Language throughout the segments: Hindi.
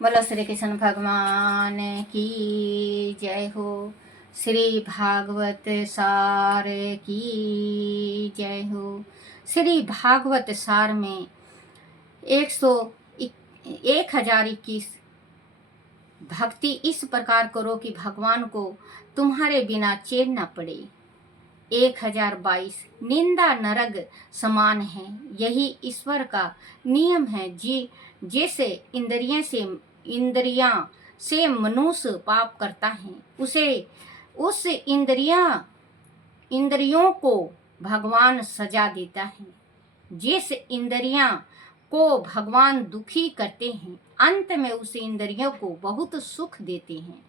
बोलो श्री कृष्ण भगवान की जय हो। श्री भागवत सार की जय हो। श्री भागवत सार में 1021 भक्ति इस प्रकार करो कि भगवान को तुम्हारे बिना चैन न पड़े। 1022 निंदा नरक समान है, यही ईश्वर का नियम है। जैसे इंद्रियां से मनुष्य पाप करता है, उसे उस इंद्रियों को भगवान सजा देता है। जिस इंद्रियां को भगवान दुखी करते हैं, अंत में उस इंद्रियों को बहुत सुख देते हैं।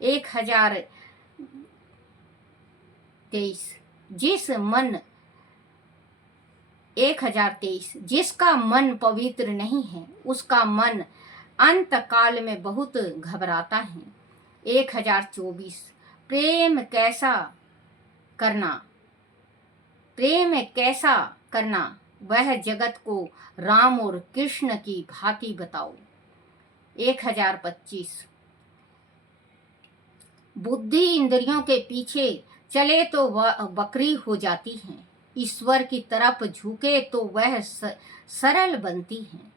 1023 जिसका मन पवित्र नहीं है, उसका मन अंत काल में बहुत घबराता है। 1024 प्रेम कैसा करना वह जगत को राम और कृष्ण की भांति बताओ। 1025 बुद्धि इंद्रियों के पीछे चले तो वह बकरी हो जाती है, ईश्वर की तरफ झुके तो वह सरल बनती है।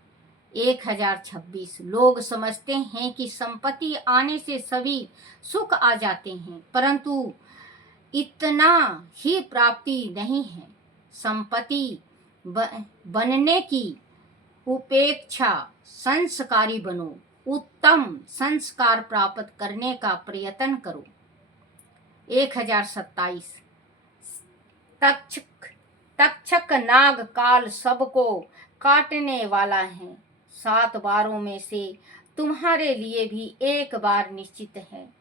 1026 लोग समझते हैं कि संपत्ति आने से सभी सुख आ जाते हैं, परंतु इतना ही प्राप्ति नहीं है। संपत्ति बनने की उपेक्षा संस्कारी बनो, उत्तम संस्कार प्राप्त करने का प्रयत्न करो। 1027 तक्षक नाग काल सबको काटने वाला है, 7 बारों में से तुम्हारे लिए भी एक बार निश्चित है।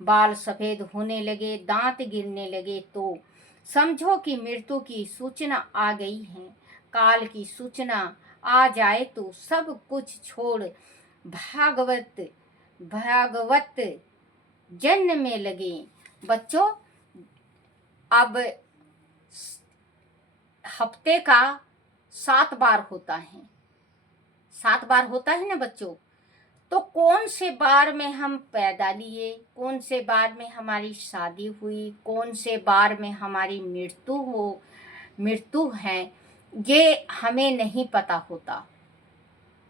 बाल सफेद होने लगे, दांत गिरने लगे तो समझो कि मृत्यु की सूचना आ गई है। काल की सूचना आ जाए तो सब कुछ छोड़ भागवत जन्म में लगे। बच्चों, अब हफ्ते का 7 बार होता है, 7 बार होता है ना बच्चों। तो कौन से बार में हम पैदा लिए, कौन से बार में हमारी शादी हुई, कौन से बार में हमारी मृत्यु है, ये हमें नहीं पता होता।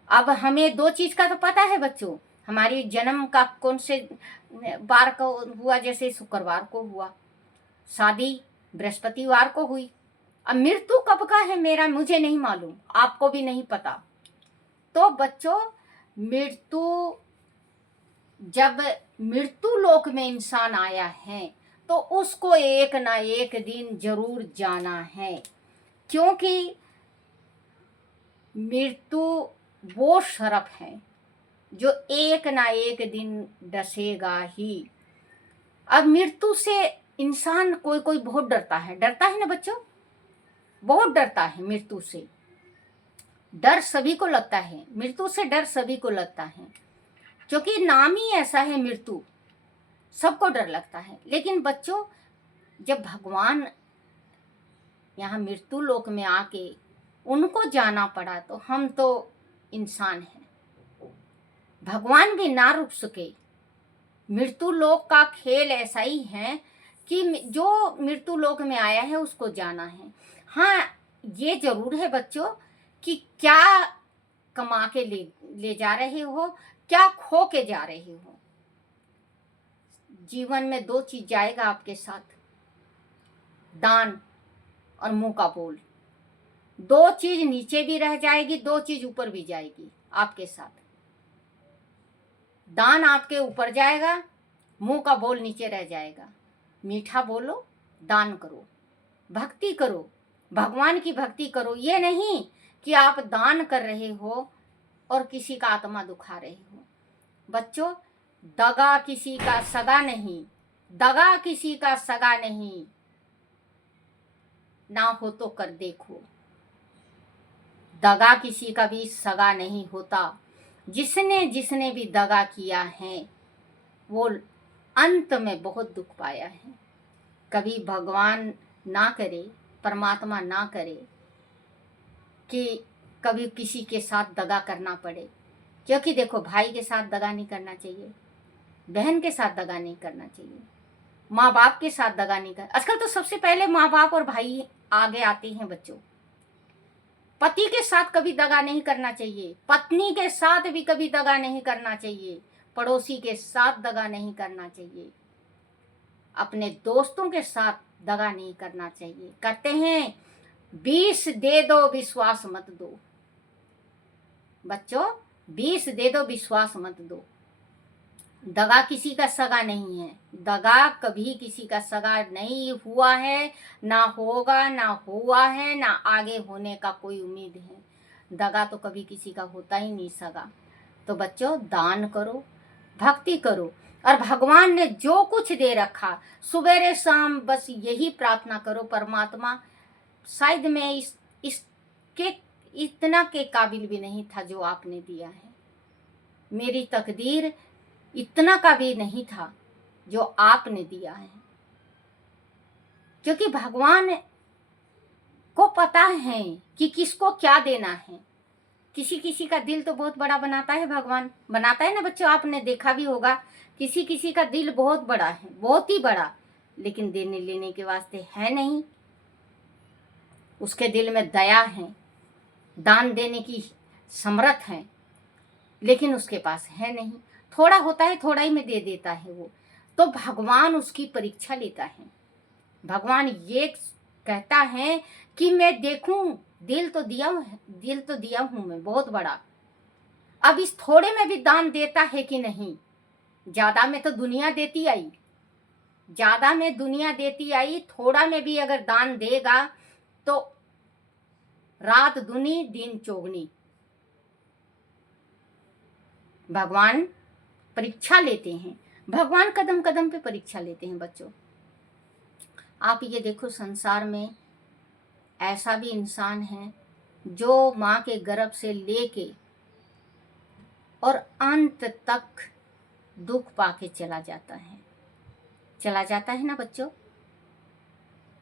अब हमें 2 चीज का तो पता है बच्चों, हमारी जन्म का कौन से बार को हुआ, जैसे शुक्रवार को हुआ, शादी बृहस्पतिवार को हुई। अब मृत्यु कब का है मेरा मुझे नहीं मालूम, आपको भी नहीं पता। तो बच्चों, जब मृत्यु लोक में इंसान आया है तो उसको एक ना एक दिन जरूर जाना है, क्योंकि मृत्यु वो शरफ है जो एक ना एक दिन डसेगा ही। अब मृत्यु से इंसान कोई बहुत डरता है ना बच्चों, बहुत डरता है मृत्यु से। डर सभी को लगता है, मृत्यु से डर सभी को लगता है, क्योंकि नाम ही ऐसा है मृत्यु, सबको डर लगता है। लेकिन बच्चों, जब भगवान यहाँ मृत्यु लोक में आके उनको जाना पड़ा तो हम तो इंसान हैं, भगवान भी ना रुक सके। मृत्यु लोक का खेल ऐसा ही है कि जो मृत्यु लोक में आया है उसको जाना है। हाँ, ये जरूर है बच्चों कि क्या कमा के ले जा रहे हो, क्या खो के जा रहे हो। जीवन में 2 चीज जाएगा आपके साथ, दान और मुंह का बोल। 2 चीज नीचे भी रह जाएगी, 2 चीज ऊपर भी जाएगी आपके साथ। दान आपके ऊपर जाएगा, मुंह का बोल नीचे रह जाएगा। मीठा बोलो, दान करो, भक्ति करो, भगवान की भक्ति करो। ये नहीं कि आप दान कर रहे हो और किसी का आत्मा दुखा रहे हो। बच्चों, दगा किसी का सगा नहीं, दगा किसी का सगा नहीं, ना हो तो कर देखो। दगा किसी का भी सगा नहीं होता। जिसने भी दगा किया है वो अंत में बहुत दुख पाया है। कभी भगवान ना करे, परमात्मा ना करे कि कभी किसी के साथ दगा करना पड़े, क्योंकि देखो, भाई के साथ दगा नहीं करना चाहिए, बहन के साथ दगा नहीं करना चाहिए, माँ बाप के साथ दगा नहीं कर। आजकल तो सबसे पहले माँ बाप और भाई आगे आते हैं बच्चों। पति के साथ कभी दगा नहीं करना चाहिए, पत्नी के साथ भी कभी दगा नहीं करना चाहिए, पड़ोसी के साथ दगा नहीं करना चाहिए, अपने दोस्तों के साथ दगा नहीं करना चाहिए। कहते हैं 20 दे दो विश्वास मत दो। बच्चों 20 दे दो विश्वास मत दो। दगा किसी का सगा नहीं है, दगा कभी किसी का सगा नहीं हुआ है, ना होगा, ना हुआ है, ना आगे होने का कोई उम्मीद है। दगा तो कभी किसी का होता ही नहीं सगा। तो बच्चों दान करो, भक्ति करो, और भगवान ने जो कुछ दे रखा सुबेरे शाम बस यही प्रार्थना करो, परमात्मा शायद मैं इसके इतना के काबिल भी नहीं था जो आपने दिया है, मेरी तकदीर इतना का भी नहीं था जो आपने दिया है। क्योंकि भगवान को पता है कि किसको क्या देना है। किसी किसी का दिल तो बहुत बड़ा बनाता है, भगवान बनाता है ना बच्चों, आपने देखा भी होगा। किसी किसी का दिल बहुत बड़ा है, बहुत ही बड़ा, लेकिन देने लेने के वास्ते है नहीं। उसके दिल में दया है, दान देने की समर्थ है, लेकिन उसके पास है नहीं। थोड़ा होता है, थोड़ा ही में दे देता है वो। तो भगवान उसकी परीक्षा लेता है। भगवान ये कहता है कि मैं देखूं, दिल तो दिया हूं मैं बहुत बड़ा, अब इस थोड़े में भी दान देता है कि नहीं। ज्यादा में तो दुनिया देती आई, ज्यादा में दुनिया देती आई, थोड़ा में भी अगर दान देगा तो रात दुनी दिन चौगनी। भगवान परीक्षा लेते हैं, भगवान कदम कदम पे परीक्षा लेते हैं बच्चों। आप ये देखो, संसार में ऐसा भी इंसान है जो माँ के गर्भ से लेके और अंत तक दुख पाके चला जाता है ना बच्चों।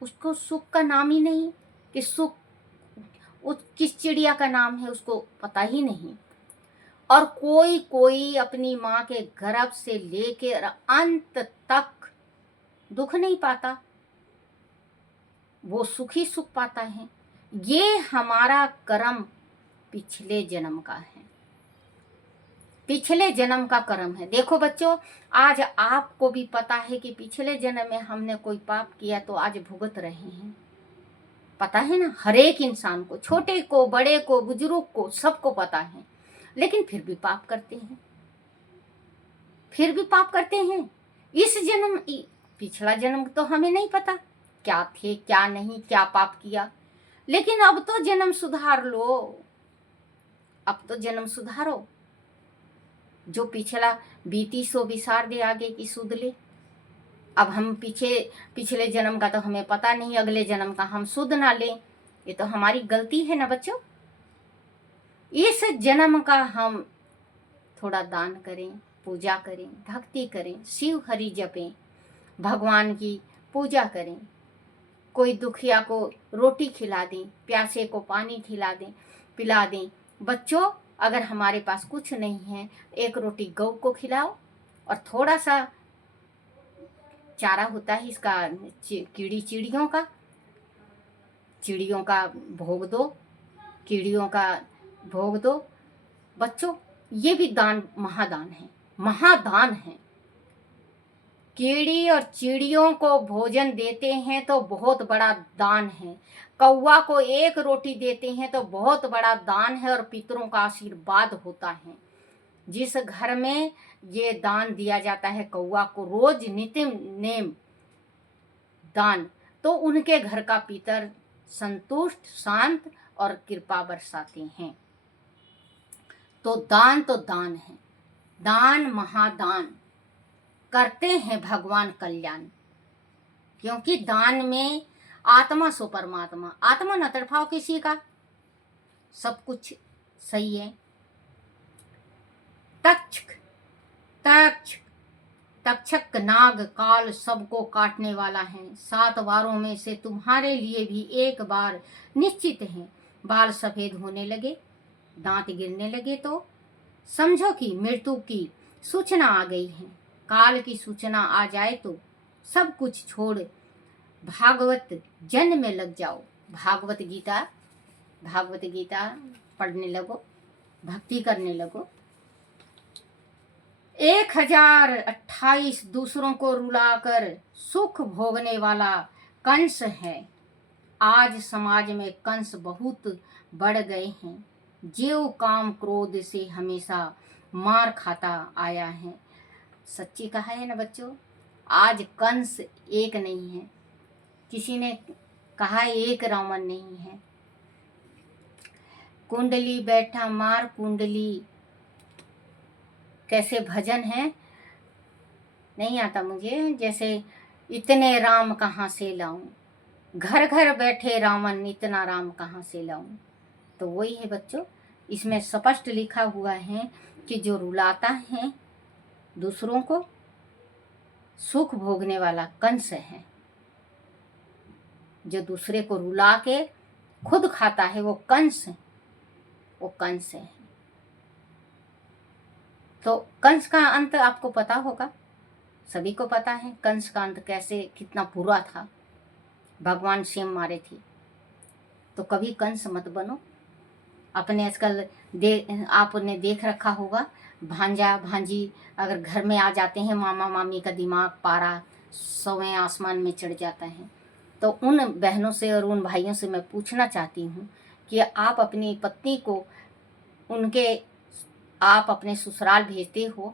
उसको सुख का नाम ही नहीं, कि सुख किस चिड़िया का नाम है उसको पता ही नहीं। और कोई कोई अपनी माँ के गर्भ से लेके अंत तक दुख नहीं पाता, वो सुख ही सुख पाता है। ये हमारा कर्म पिछले जन्म का है, पिछले जन्म का कर्म है। देखो बच्चों, आज आपको भी पता है कि पिछले जन्म में हमने कोई पाप किया तो आज भुगत रहे हैं। पता है ना, हर एक इंसान को, छोटे को, बड़े को, बुजुर्ग को, सबको पता है। लेकिन फिर भी पाप करते हैं, फिर भी पाप करते हैं। इस जन्म, पिछला जन्म तो हमें नहीं पता क्या थे क्या नहीं, क्या पाप किया। लेकिन अब तो जन्म सुधार लो, अब तो जन्म सुधारो। जो पिछला बीती सो बिसार दे, आगे की सुध ले। अब हम पिछले जन्म का तो हमें पता नहीं, अगले जन्म का हम सुध ना लें, ये तो हमारी गलती है ना बच्चों। इस जन्म का हम थोड़ा दान करें, पूजा करें, भक्ति करें, शिव हरि जपें, भगवान की पूजा करें। कोई दुखिया को रोटी खिला दें, प्यासे को पानी खिला दें, पिला दें। बच्चों अगर हमारे पास कुछ नहीं है, एक रोटी गौ को खिलाओ, और थोड़ा सा चारा होता है इसका, चिड़ियों का भोग दो, कीड़ियों का भोग दो। बच्चों ये भी दान, महादान है, महादान है। कीड़ी और चिड़ियों को भोजन देते हैं तो बहुत बड़ा दान है। कौवा को एक रोटी देते हैं तो बहुत बड़ा दान है, और पितरों का आशीर्वाद होता है। जिस घर में ये दान दिया जाता है, कौवा को रोज नित्य नेम दान, तो उनके घर का पितर संतुष्ट, शांत और कृपा बरसाते हैं। तो दान है, दान महादान करते हैं भगवान कल्याण। क्योंकि दान में आत्मा सो परमात्मा, आत्मा न तड़पाओ किसी का, सब कुछ सही है। तक्षक नाग काल सबको काटने वाला है। 7 वारों में से तुम्हारे लिए भी एक बार निश्चित है। बाल सफेद होने लगे, दांत गिरने लगे तो समझो कि मृत्यु की सूचना आ गई है। काल की सूचना आ जाए तो सब कुछ छोड़ भागवत जन्म में लग जाओ। भागवत गीता पढ़ने लगो, भक्ति करने लगो। 1028 दूसरों को रुलाकर सुख भोगने वाला कंस है। आज समाज में कंस बहुत बढ़ गए हैं। जीव काम क्रोध से हमेशा मार खाता आया है। सच्ची कहा है ना बच्चों, आज कंस एक नहीं है। किसी ने कहा एक रावण नहीं है। कुंडली बैठा मार कुंडली, कैसे भजन है नहीं आता मुझे। जैसे इतने राम कहाँ से लाऊं, घर घर बैठे रावण इतना राम कहाँ से लाऊं। तो वही है बच्चों, इसमें स्पष्ट लिखा हुआ है कि जो रुलाता है दूसरों को, सुख भोगने वाला कंस है। जो दूसरे को रुला के खुद खाता है वो कंस है, वो कंस है। तो कंस का अंत आपको पता होगा, सभी को पता है कंस का अंत कैसे, कितना बुरा था। भगवान शिव मारे थे। तो कभी कंस मत बनो। अपने आजकल आपने देख रखा होगा, भांजा भांजी अगर घर में आ जाते हैं, मामा मामी का दिमाग पारा 100वें आसमान में चढ़ जाता है। तो उन बहनों से और उन भाइयों से मैं पूछना चाहती हूँ कि आप अपनी पत्नी को आप अपने ससुराल भेजते हो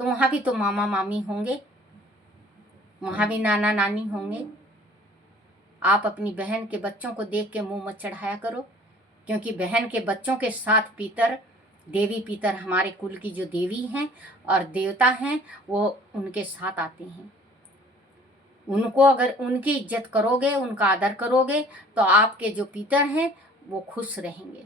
तो वहाँ भी तो मामा मामी होंगे, वहाँ भी नाना नानी होंगे। आप अपनी बहन के बच्चों को देख के मुंह मत चढ़ाया करो, क्योंकि बहन के बच्चों के साथ पितर, देवी पितर हमारे कुल की जो देवी हैं और देवता हैं, वो उनके साथ आते हैं। उनको अगर उनकी इज्जत करोगे, उनका आदर करोगे, तो आपके जो पितर हैं वो खुश रहेंगे।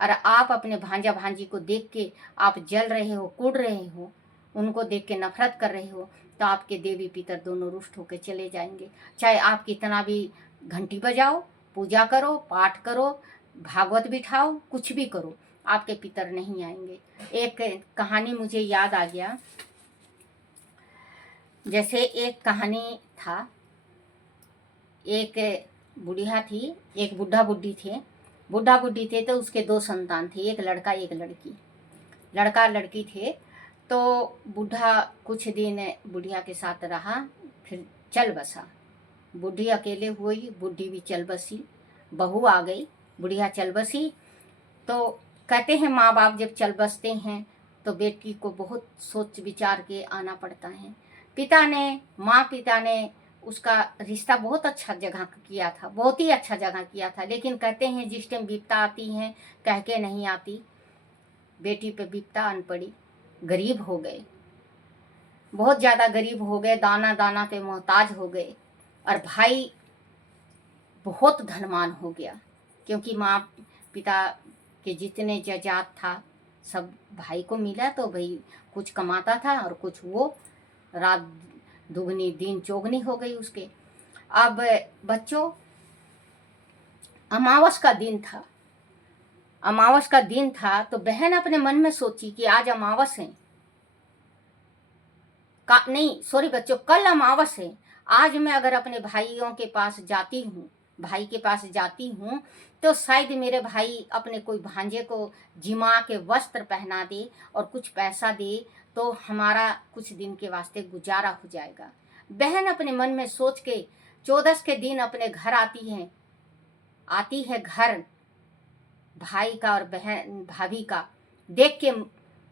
और आप अपने भांजा भांजी को देख के आप जल रहे हो, कूद रहे हो, उनको देख के नफरत कर रहे हो, तो आपके देवी पितर दोनों रुष्ट होकर चले जाएंगे। चाहे आप कितना भी घंटी बजाओ, पूजा करो, पाठ करो, भागवत बिठाओ, कुछ भी करो, आपके पितर नहीं आएंगे। एक कहानी मुझे याद आ गया। जैसे एक कहानी था, एक बुढ़िया थी, एक बुढ़ा बुढ़ी थे। बुढ़ा बुढ़ी थे तो उसके 2 संतान थे, एक लड़का एक लड़की। लड़का लड़की थे। तो बूढ़ा कुछ दिन बुढ़िया के साथ रहा, फिर चल बसा। बूढ़ी अकेले हुई, बूढ़ी भी चल बसी। बहू आ गई, बुढ़िया चल बसी। तो कहते हैं माँ बाप जब चल बसते हैं तो बेटी को बहुत सोच विचार के आना पड़ता है। पिता ने उसका रिश्ता बहुत अच्छा जगह किया था, बहुत ही अच्छा जगह किया था। लेकिन कहते हैं जिस टाइम विपता आती है कह के नहीं आती। बेटी पे विपता आन पड़ी, गरीब हो गए, बहुत ज़्यादा गरीब हो गए, दाना दाना के मोहताज हो गए। और भाई बहुत धनवान हो गया, क्योंकि माँ पिता के जितने जायदाद था सब भाई को मिला। तो भाई कुछ कमाता था और कुछ वो, रात दुगनी दिन चौगनी हो गई उसके। अब बच्चों, अमावस का दिन था। अमावस का दिन था तो बहन अपने मन में सोची कि आज अमावस है, नहीं सॉरी बच्चों, कल अमावस है। आज मैं अगर अपने भाइयों के पास जाती हूँ, भाई के पास जाती हूँ, तो शायद मेरे भाई अपने कोई भांजे को जिमा के वस्त्र पहना दे और कुछ पैसा दे, तो हमारा कुछ दिन के वास्ते गुजारा हो जाएगा। बहन अपने मन में सोच के 14 के दिन अपने घर आती है घर भाई का और बहन भाभी का। देख के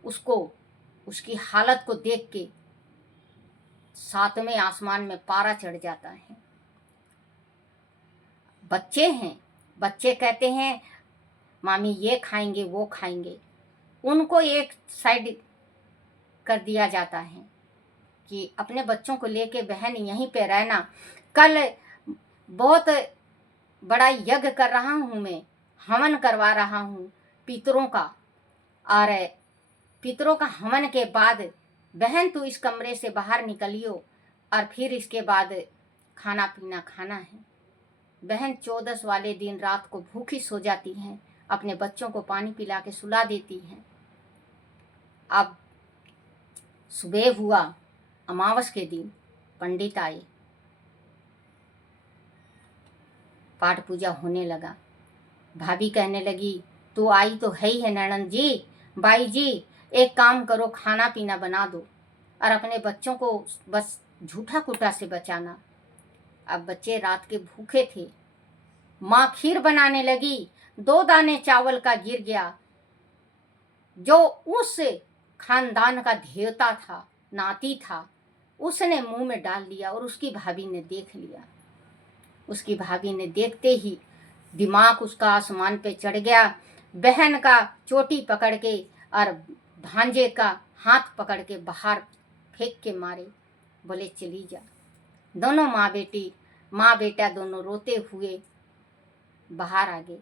उसको, उसकी हालत को देख के 7वें आसमान में पारा चढ़ जाता है। बच्चे हैं, बच्चे कहते हैं मामी ये खाएंगे वो खाएंगे। उनको एक साइड कर दिया जाता है कि अपने बच्चों को लेके बहन यहीं पे रहना। कल बहुत बड़ा यज्ञ कर रहा हूँ, मैं हवन करवा रहा हूँ पितरों का, और पितरों का हवन के बाद बहन तू इस कमरे से बाहर निकलियो और फिर इसके बाद खाना पीना खाना है। बहन 14 वाले दिन रात को भूखी सो जाती हैं, अपने बच्चों को पानी पिला के सुला देती हैं। अब सुबह हुआ, अमावस के दिन पंडित आए, पाठ पूजा होने लगा। भाभी कहने लगी, तू आई तो है ही है ननद जी, बाई जी, एक काम करो, खाना पीना बना दो और अपने बच्चों को बस झूठा कुटा से बचाना। अब बच्चे रात के भूखे थे। माँ खीर बनाने लगी, 2 दाने चावल का गिर गया। जो उस खानदान का देवता था, नाती था, उसने मुंह में डाल लिया और उसकी भाभी ने देख लिया। उसकी भाभी ने देखते ही दिमाग उसका आसमान पे चढ़ गया। बहन का चोटी पकड़ के और भांजे का हाथ पकड़ के बाहर फेंक के मारे, बोले चली जा। दोनों माँ बेटा दोनों रोते हुए बाहर आ गए।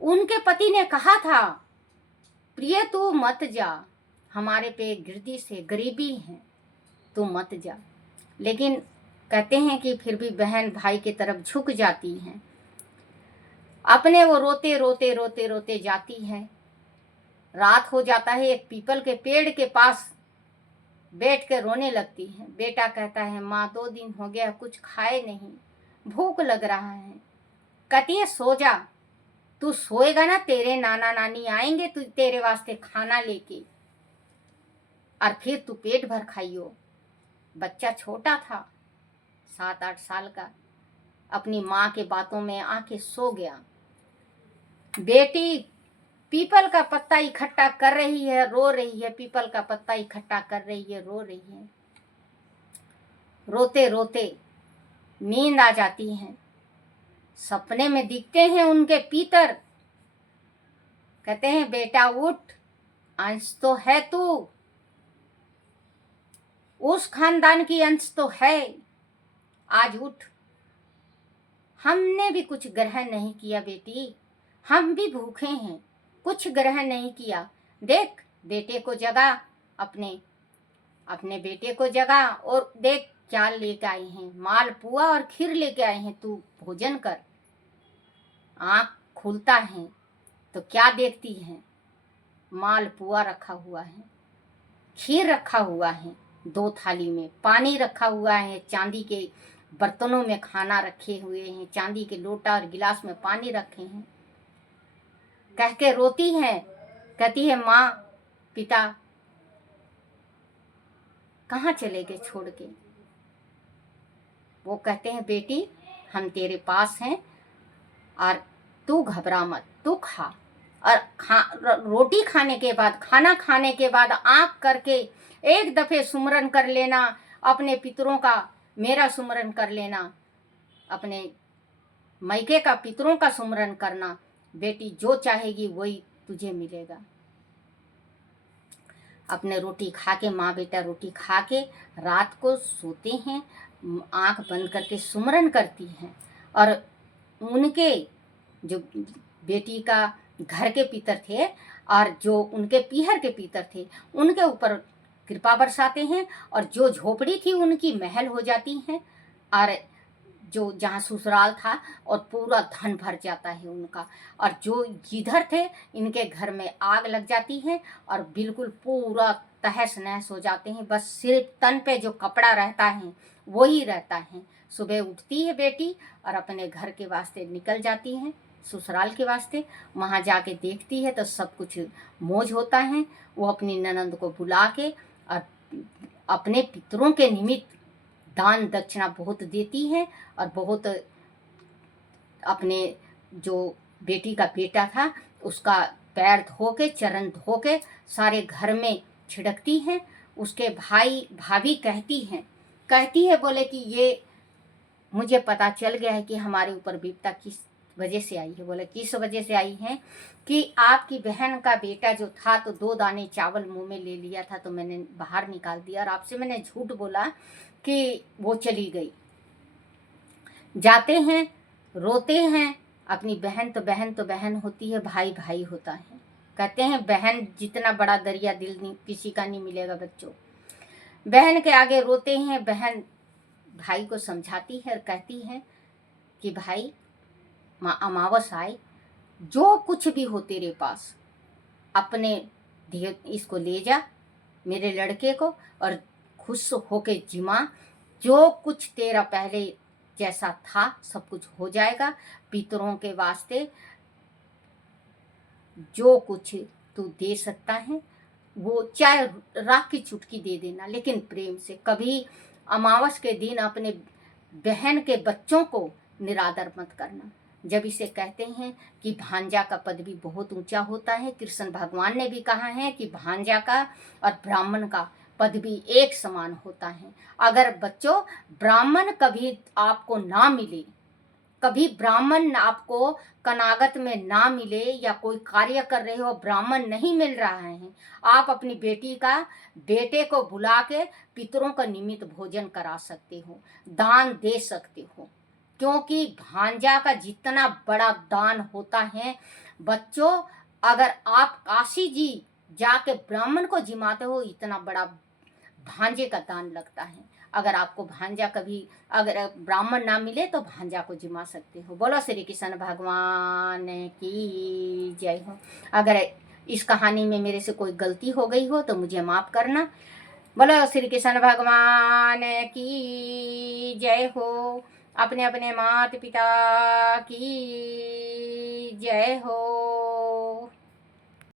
उनके पति ने कहा था, प्रिय तू मत जा, हमारे पे गिरदी से गरीबी है, तू मत जा। लेकिन कहते हैं कि फिर भी बहन भाई की तरफ झुक जाती हैं। अपने वो रोते रोते रोते रोते जाती है। रात हो जाता है, एक पीपल के पेड़ के पास बैठ के रोने लगती है। बेटा कहता है, माँ 2 दिन हो गया कुछ खाए नहीं, भूख लग रहा है। कहती है, सो जा, तू सोएगा ना, तेरे नाना नानी आएंगे तू तेरे वास्ते खाना लेके, और फिर तू पेट भर खाइयो। बच्चा छोटा था, 7-8 साल का, अपनी माँ के बातों में आके सो गया। बेटी पीपल का पत्ता इकट्ठा कर रही है, रो रही है, पीपल का पत्ता इकट्ठा कर रही है, रो रही है। रोते रोते नींद आ जाती है। सपने में दिखते हैं उनके पितर, कहते हैं, बेटा उठ, अंश तो है तू, उस खानदान की अंश तो है, आज उठ। हमने भी कुछ ग्रहण नहीं किया बेटी, हम भी भूखे हैं, कुछ ग्रहण नहीं किया। देख बेटे को जगा, अपने बेटे को जगा, और देख क्या लेके आए हैं, मालपुआ और खीर लेके आए हैं, तू भोजन कर। आँख खुलता है तो क्या देखती है, मालपुआ रखा हुआ है, खीर रखा हुआ है, 2 थाली में पानी रखा हुआ है, चांदी के बर्तनों में खाना रखे हुए हैं, चांदी के लोटा और गिलास में पानी रखे हैं। कह के रोती है, कहती है, माँ पिता कहाँ चले गए छोड़ के। वो कहते हैं, बेटी हम तेरे पास हैं और तू घबरा मत, तू खा। और रोटी खाने के बाद, खाना खाने के बाद आँख करके एक दफे सुमरन कर लेना अपने पितरों का, मेरा सुमरन कर लेना, अपने मैके का पितरों का सुमरन करना। बेटी जो चाहेगी वही तुझे मिलेगा। अपने रोटी खा के, माँ बेटा रोटी खा के रात को सोते हैं, आँख बंद करके सुमरन करती हैं। और उनके जो बेटी का घर के पितर थे और जो उनके पीहर के पितर थे, उनके ऊपर कृपा बरसाते हैं, और जो झोपड़ी थी उनकी महल हो जाती हैं, और जो जहाँ ससुराल था और पूरा धन भर जाता है उनका। और जो जिधर थे इनके घर में आग लग जाती है और बिल्कुल पूरा तहस नहस हो जाते हैं। बस सिर्फ तन पे जो कपड़ा रहता है वही रहता है। सुबह उठती है बेटी और अपने घर के वास्ते निकल जाती है, ससुराल के वास्ते। वहाँ जाके देखती है तो सब कुछ मौज होता है। वो अपनी ननंद को बुला के और अपने पितरों के निमित्त दान दक्षिणा बहुत देती है, और बहुत अपने जो बेटी का बेटा था उसका पैर धो के, चरण धो के सारे घर में छिड़कती हैं। उसके भाई भाभी कहती है बोले कि ये मुझे पता चल गया है कि हमारे ऊपर विपदा किस वजह से आई है। बोले किस वजह से आई है, कि आपकी बहन का बेटा जो था तो 2 दाने चावल मुंह में ले लिया था तो मैंने बाहर निकाल दिया, और आपसे मैंने झूठ बोला कि वो चली गई। जाते हैं, रोते हैं। अपनी बहन तो बहन होती है, भाई भाई होता है। कहते हैं बहन जितना बड़ा दरिया दिल नहीं, किसी का नहीं मिलेगा बच्चों। बहन के आगे रोते हैं। बहन भाई को समझाती है और कहती है कि भाई अमावस आए, जो कुछ भी हो तेरे पास अपने इसको ले जा मेरे लड़के को और खुश होके जिमा। जो कुछ तेरा पहले जैसा था सब कुछ हो जाएगा। पितरों के वास्ते जो कुछ तू दे सकता है वो चाहे राख की चुटकी दे देना, लेकिन प्रेम से। कभी अमावस के दिन अपने बहन के बच्चों को निरादर मत करना। जब इसे कहते हैं कि भांजा का पद भी बहुत ऊंचा होता है। कृष्ण भगवान ने भी कहा है कि भांजा का और ब्राह्मण का पद भी एक समान होता है। अगर बच्चों ब्राह्मण कभी आपको ना मिले, कभी ब्राह्मण आपको कनागत में ना मिले, या कोई कार्य कर रहे हो ब्राह्मण नहीं मिल रहा है, आप अपनी बेटे को बुला के पितरों का निमित्त भोजन करा सकते हो, दान दे सकते हो। क्योंकि भांजा का जितना बड़ा दान होता है बच्चों, अगर आप काशी जी जाके ब्राह्मण को जिमाते हो इतना बड़ा भांजे का दान लगता है। अगर आपको भांजा कभी अगर ब्राह्मण ना मिले तो भांजा को जिमा सकते हो। बोलो श्री कृष्ण भगवान की जय हो। अगर इस कहानी में मेरे से कोई गलती हो गई हो तो मुझे माफ़ करना। बोलो श्री कृष्ण भगवान की जय हो। अपने अपने माता पिता की जय हो।